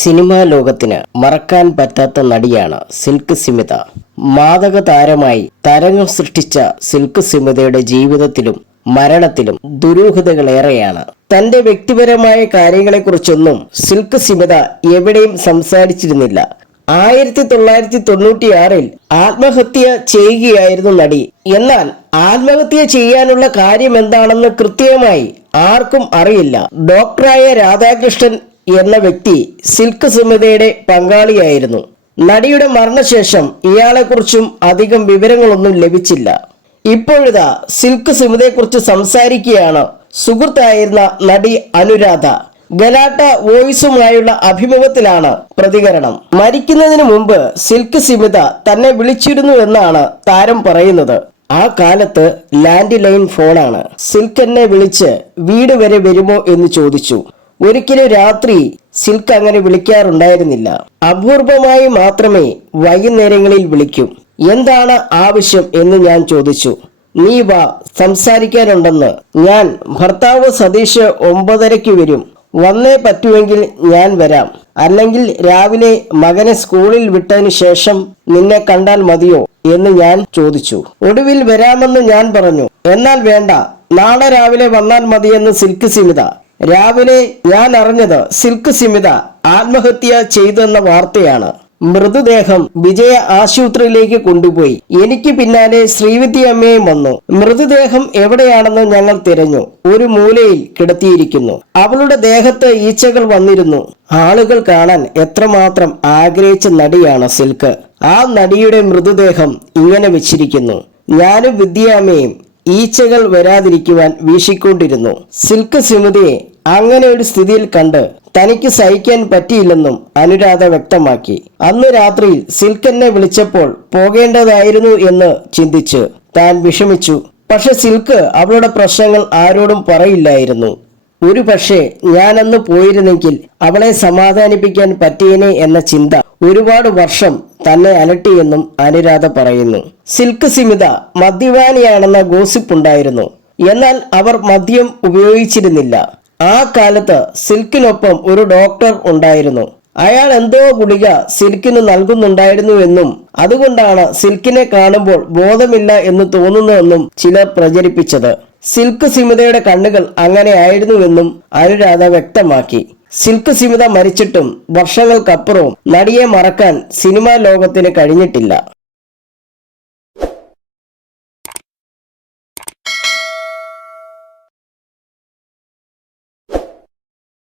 Cinema ലോകത്തിന് മറക്കാൻ പറ്റാത്ത നടിയാണ് സിൽക്ക് സ്മിത. മാദക താരമായി തരംഗം സൃഷ്ടിച്ച സിൽക്ക് സ്മിതയുടെ ജീവിതത്തിലും മരണത്തിലും ദുരൂഹതകളേറെയാണ്. തന്റെ വ്യക്തിപരമായ കാര്യങ്ങളെക്കുറിച്ചൊന്നും സിൽക്ക് സ്മിത എവിടെയും സംസാരിച്ചിരുന്നില്ല. 1996 ആത്മഹത്യ ചെയ്യുകയായിരുന്നു നടി. എന്നാൽ ആത്മഹത്യ ചെയ്യാനുള്ള കാര്യം എന്താണെന്ന് കൃത്യമായി ആർക്കും അറിയില്ല. ഡോക്ടറായ രാധാകൃഷ്ണൻ എന്ന വ്യക്തി സിൽക്ക് സ്മിതയുടെ പങ്കാളിയായിരുന്നു. നടിയുടെ മരണശേഷം ഇയാളെക്കുറിച്ചും അധികം വിവരങ്ങളൊന്നും ലഭിച്ചില്ല. ഇപ്പോഴിതാ സിൽക്ക് സ്മിതയെക്കുറിച്ച് സംസാരിക്കുകയാണ് സുഹൃത്തായിരുന്ന നടി അനുരാധ. ഗലാട്ട വോയിസുമായുള്ള അഭിമുഖത്തിലാണ് പ്രതികരണം. മരിക്കുന്നതിന് മുമ്പ് സിൽക്ക് സ്മിത തന്നെ വിളിച്ചിരുന്നു എന്നാണ് താരം പറയുന്നത്. ആ കാലത്ത് ലാൻഡ് ലൈൻ ഫോണാണ്. സിൽക്ക് എന്നെ വിളിച്ച് വീട് വരെ വരുമോ എന്ന് ചോദിച്ചു. ഒരിക്കലും രാത്രി സിൽക്ക് അങ്ങനെ വിളിക്കാറുണ്ടായിരുന്നില്ല. അപൂർവമായി മാത്രമേ വൈകുന്നേരങ്ങളിൽ വിളിക്കൂ. എന്താണ് ആവശ്യം എന്ന് ഞാൻ ചോദിച്ചു. നീ വാ, സംസാരിക്കാനുണ്ടെന്ന്. ഞാൻ ഭർത്താവ് സതീഷ് 9:30 വരും. വന്നേ പറ്റുമെങ്കിൽ ഞാൻ വരാം, അല്ലെങ്കിൽ രാവിലെ മകനെ സ്കൂളിൽ വിട്ടതിന് ശേഷം നിന്നെ കണ്ടാൽ മതിയോ എന്ന് ഞാൻ ചോദിച്ചു. ഒടുവിൽ വരാമെന്ന് ഞാൻ പറഞ്ഞു. എന്നാൽ വേണ്ട, നാളെ രാവിലെ വന്നാൽ മതിയെന്ന് സിൽക്ക് സ്മിത. രാവിലെ ഞാൻ അറിഞ്ഞത് സിൽക്ക് സ്മിത ആത്മഹത്യ ചെയ്തെന്ന വാർത്തയാണ്. മൃതദേഹം വിജയ ആശുപത്രിയിലേക്ക് കൊണ്ടുപോയി. എനിക്ക് പിന്നാലെ ശ്രീവിദ്യ അമ്മയും വന്നു. മൃതദേഹം എവിടെയാണെന്ന് ഞങ്ങൾ തിരഞ്ഞു. ഒരു മൂലയിൽ കിടത്തിയിരിക്കുന്നു. അവളുടെ ദേഹത്ത് ഈച്ചകൾ വന്നിരുന്നു. ആളുകൾ കാണാൻ എത്രമാത്രം ആഗ്രഹിച്ച നടിയാണ് സിൽക്ക്. ആ നടിയുടെ മൃതദേഹം ഇങ്ങനെ വെച്ചിരിക്കുന്നു. ഞാനും വിദ്യാമ്മയും ഈച്ചകൾ വരാതിരിക്കുവാൻ വീശിക്കൊണ്ടിരുന്നു. സിൽക്ക് സ്മിതയെ അങ്ങനെ ഒരു സ്ഥിതിയിൽ കണ്ട് തനിക്ക് സഹിക്കാൻ പറ്റിയില്ലെന്നും അനുരാധ വ്യക്തമാക്കി. അന്ന് രാത്രിയിൽ സിൽക്ക് എന്നെ വിളിച്ചപ്പോൾ പോകേണ്ടതായിരുന്നു എന്ന് ചിന്തിച്ച് താൻ വിഷമിച്ചു. പക്ഷെ സിൽക്ക് അവളുടെ പ്രശ്നങ്ങൾ ആരോടും പറയില്ലായിരുന്നു. ഒരു പക്ഷേ ഞാനന്ന് പോയിരുന്നെങ്കിൽ അവളെ സമാധാനിപ്പിക്കാൻ പറ്റിയേനെ എന്ന ചിന്ത ഒരുപാട് വർഷം തന്നെ അലട്ടിയെന്നും അനുരാധ പറയുന്നു. സിൽക്ക് സ്മിത മദ്യപാനിയാണെന്ന ഗോസിപ്പ് ഉണ്ടായിരുന്നു. എന്നാൽ അവർ മദ്യം ഉപയോഗിച്ചിരുന്നില്ല. ആ കാലത്ത് സിൽക്കിനൊപ്പം ഒരു ഡോക്ടർ ഉണ്ടായിരുന്നു. അയാൾ എന്തോ ഗുളിക സിൽക്കിന് നൽകുന്നുണ്ടായിരുന്നുവെന്നും അതുകൊണ്ടാണ് സിൽക്കിനെ കാണുമ്പോൾ ബോധമില്ല എന്ന് തോന്നുന്നുവെന്നും ചിലർ പ്രചരിപ്പിച്ചത്. സിൽക്ക് സ്മിതയുടെ കണ്ണുകൾ അങ്ങനെ ആയിരുന്നുവെന്നും അനുരാധ വ്യക്തമാക്കി. സിൽക്ക് സ്മിത മരിച്ചിട്ടും വർഷങ്ങൾക്കപ്പുറവും നടിയെ മറക്കാൻ സിനിമാ ലോകത്തിന് കഴിഞ്ഞിട്ടില്ല.